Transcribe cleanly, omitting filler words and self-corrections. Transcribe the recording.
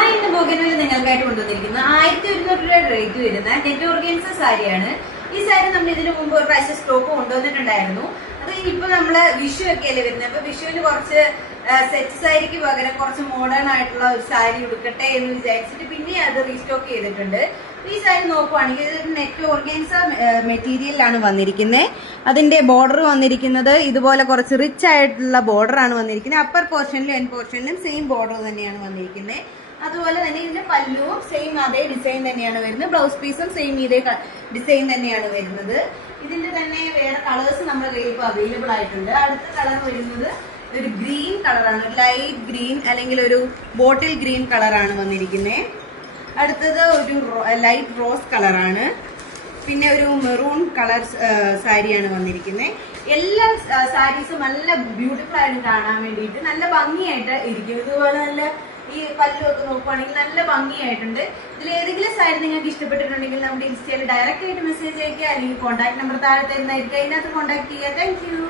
ഞാൻ ഇന്ന് ബോഗൻവില്ല നിങ്ങൾക്കായിട്ട് കൊണ്ടുവന്നിരിക്കുന്നത് 1100 രൂപ റേറ്റ് വരുന്ന നെറ്റ് ഓർഗൻസ സാരിയാണ്. ഈ സാരി നമ്മൾ ഇതിനു മുമ്പ് ഒരു പ്രാവശ്യം സ്റ്റോക്ക് കൊണ്ടുവന്നിട്ടുണ്ടായിരുന്നു. അത് ഇപ്പൊ നമ്മള് വിഷു ഒക്കെ അല്ലേ വരുന്നത്. അപ്പൊ വിഷുവിന് കുറച്ച് സെറ്റ് സാരിക്ക് പകരം കുറച്ച് മോഡേൺ ആയിട്ടുള്ള ഒരു സാരി ഉടുക്കട്ടെ എന്ന് വിചാരിച്ചിട്ട് പിന്നെ അത് റീസ്റ്റോക്ക് ചെയ്തിട്ടുണ്ട്. ഈ സാരി നോക്കുവാണെങ്കിൽ ഇതൊരു നെറ്റ് ഓർഗൻസ മെറ്റീരിയലാണ് വന്നിരിക്കുന്നത്. അതിന്റെ ബോർഡർ വന്നിരിക്കുന്നത് ഇതുപോലെ കുറച്ച് റിച്ച് ആയിട്ടുള്ള ബോർഡർ ആണ് വന്നിരിക്കുന്നത്. അപ്പർ പോർഷനിലും എൻ പോർഷനിലും സെയിം ബോർഡർ തന്നെയാണ് വന്നിരിക്കുന്നത്. അതുപോലെ തന്നെ ഇതിന്റെ പല്ലുവും സെയിം അതേ ഡിസൈൻ തന്നെയാണ് വരുന്നത്. ബ്ലൗസ് പീസും സെയിം ഇതേ ഡിസൈൻ തന്നെയാണ് വരുന്നത്. ഇതിന്റെ തന്നെ വേറെ കളേഴ്സ് നമ്മുടെ കയ്യിൽ ഇപ്പോൾ അവൈലബിൾ ആയിട്ടുണ്ട്. അടുത്ത കളർ വരുന്നത് ഒരു ഗ്രീൻ കളറാണ്, ലൈറ്റ് ഗ്രീൻ അല്ലെങ്കിൽ ഒരു ബോട്ടിൽ ഗ്രീൻ കളറാണ് വന്നിരിക്കുന്നത്. അടുത്തത് ഒരു ലൈറ്റ് റോസ് കളറാണ്. പിന്നെ ഒരു മെറൂൺ കളർ സാരിയാണ് വന്നിരിക്കുന്നത്. എല്ലാ സാരീസും നല്ല ബ്യൂട്ടിഫുൾ ആയിട്ട് കാണാൻ വേണ്ടിയിട്ട് നല്ല ഭംഗിയായിട്ട് ഇരിക്കും. ഇതുപോലെ നല്ല ഈ പല്ലുമൊക്കെ നോക്കുവാണെങ്കിൽ നല്ല ഭംഗിയായിട്ടുണ്ട്. ഇതിൽ ഏതെങ്കിലും സാരി നിങ്ങൾക്ക് ഇഷ്ടപ്പെട്ടിട്ടുണ്ടെങ്കിൽ നമ്മുടെ ഇൻസ്റ്റയിൽ ഡയറക്റ്റ് ആയിട്ട് മെസ്സേജ് അയക്കുക, അല്ലെങ്കിൽ കോൺടാക്ട് നമ്പർ താഴെ തരുന്നതായിരിക്കും. അതിനകത്ത് കോൺടാക്ട് ചെയ്യുക. Thank you.